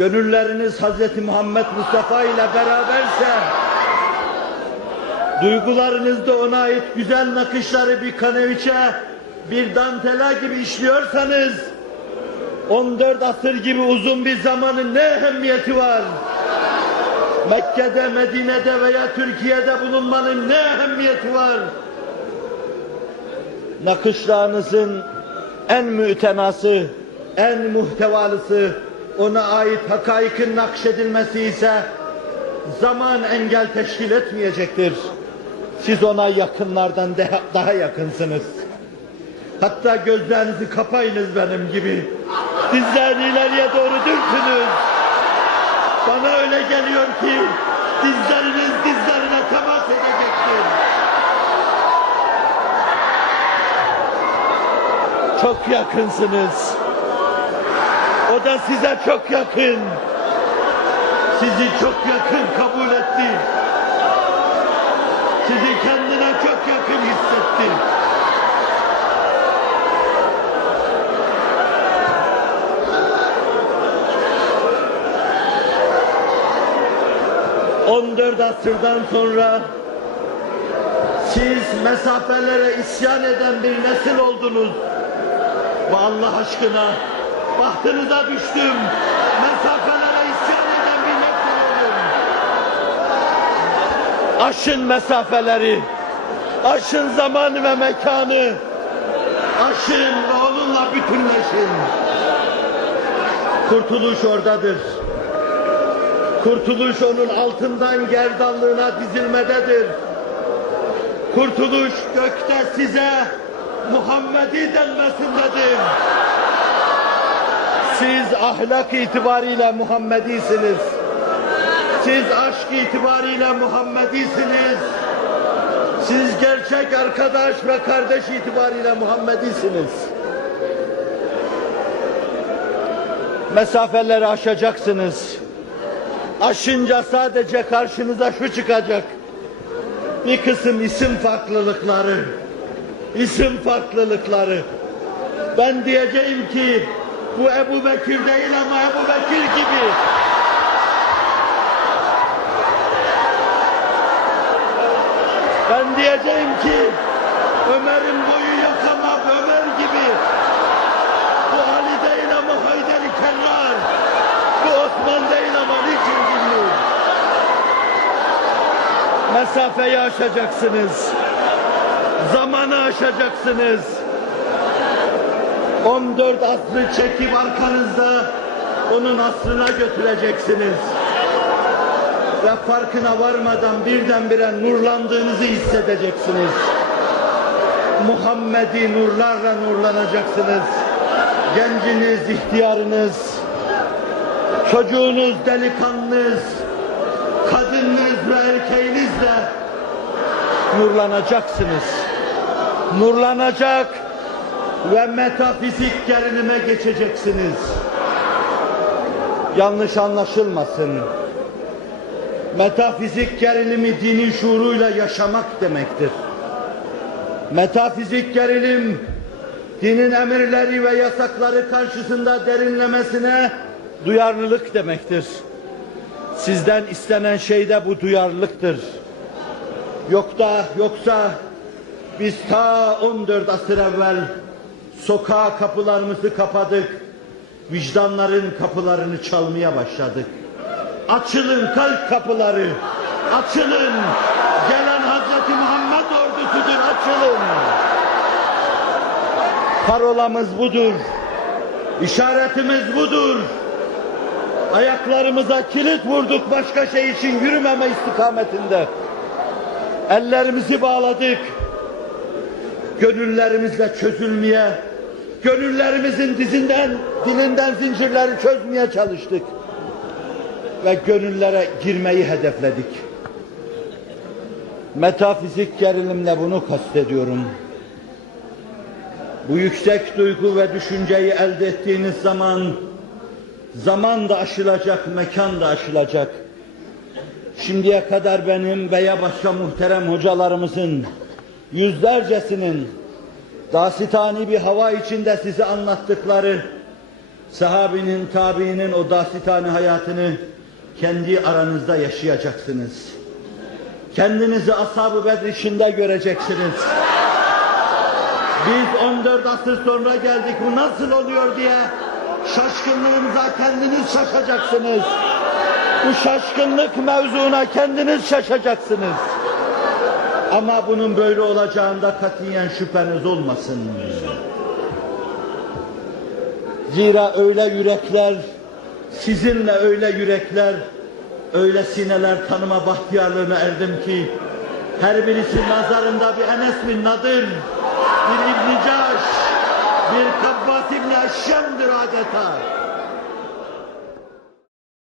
gönülleriniz Hz. Muhammed Mustafa ile beraberse, duygularınızda ona ait güzel nakışları bir kaneviçe, bir dantela gibi işliyorsanız, 14 asır gibi uzun bir zamanın ne ehemmiyeti var? Mekke'de, Medine'de veya Türkiye'de bulunmanın ne ehemmiyeti var? Nakışlarınızın en mütenası, en muhtevalısı, ona ait hakaikin nakşedilmesi ise zaman engel teşkil etmeyecektir. Siz ona yakınlardan daha yakınsınız. Hatta gözlerinizi kapayınız benim gibi. Dizlerini ileriye doğru dürtünüz. Bana öyle geliyor ki dizleriniz dizlerine temas edecektir. Çok yakınsınız. O da size çok yakın. Sizi çok yakın kabul etti. Sizi kendine çok yakın hissetti. ...14 asırdan sonra... ...siz mesafelere isyan eden bir nesil oldunuz. Ve Allah aşkına... ...bahtınıza düştüm. Mesafelere isyan eden bir nesil olun. Aşın mesafeleri... ...aşın zaman ve mekanı... ...aşın ve onunla bütünleşin. Kurtuluş oradadır. Kurtuluş onun altından gerdanlığına dizilmededir. Kurtuluş gökte size Muhammedi denmesindedir. Siz ahlak itibariyle Muhammedisiniz. Siz aşk itibariyle Muhammedisiniz. Siz gerçek arkadaş ve kardeş itibariyle Muhammedisiniz. Mesafeleri aşacaksınız. Aşınca sadece karşınıza şu çıkacak: bir kısım isim farklılıkları, Ben diyeceğim ki bu Ebu Bekir değil ama Ebu Bekir gibi. Ben diyeceğim ki Ömer'in boyu yok ama Ömer gibi. Bu Ali değil ama Haydar-ı Kerrar. Bu Osman değil ama niçin bilmiyor. Mesafeyi aşacaksınız. Zamanı aşacaksınız. 14 asrı çekip arkanızda onun asrına götüreceksiniz. Ve farkına varmadan birdenbire nurlandığınızı hissedeceksiniz. Muhammedi nurlarla nurlanacaksınız. Genciniz, ihtiyarınız, çocuğunuz, delikanlınız, kadınınız ve erkeğinizle nurlanacaksınız. Nurlanacak ve metafizik gerilime geçeceksiniz. Yanlış anlaşılmasın. Metafizik gerilimi dinin şuuruyla yaşamak demektir. Metafizik gerilim, dinin emirleri ve yasakları karşısında derinlemesine duyarlılık demektir. Sizden istenen şey de bu duyarlılıktır. Yoksa biz ta 14 asır evvel sokağa kapılarımızı kapadık, vicdanların kapılarını çalmaya başladık. Açılın kalp kapıları, açılın. Gelen Hazreti Muhammed ordusudur, açılın. Parolamız budur, işaretimiz budur. Ayaklarımıza kilit vurduk başka şey için yürümeme istikametinde. Ellerimizi bağladık. Gönüllerimizle çözülmeye, gönüllerimizin dilinden zincirleri çözmeye çalıştık. Ve gönüllere girmeyi hedefledik. Metafizik gerilimle bunu kastediyorum. Bu yüksek duygu ve düşünceyi elde ettiğiniz zaman da aşılacak, mekan da aşılacak. Şimdiye kadar benim veya başka muhterem hocalarımızın yüzlercesinin dasitani bir hava içinde size anlattıkları sahabinin, tabiinin o dasitane hayatını kendi aranızda yaşayacaksınız. Kendinizi Ashab-ı Bedr içinde göreceksiniz. Biz 14 asır sonra geldik, bu nasıl oluyor diye şaşkınlığınıza kendiniz şaşacaksınız. Bu şaşkınlık mevzuna kendiniz şaşacaksınız. Ama bunun böyle olacağında katiyen şüpheniz olmasın. Zira öyle yürekler, sizinle öyle yürekler, öyle sineler tanıma bahtiyarlığına erdim ki, her birisi nazarında bir Enes bin Nadir, bir İbn-i Caş, bir Kabbas İbn-i Eşşem'dir adeta.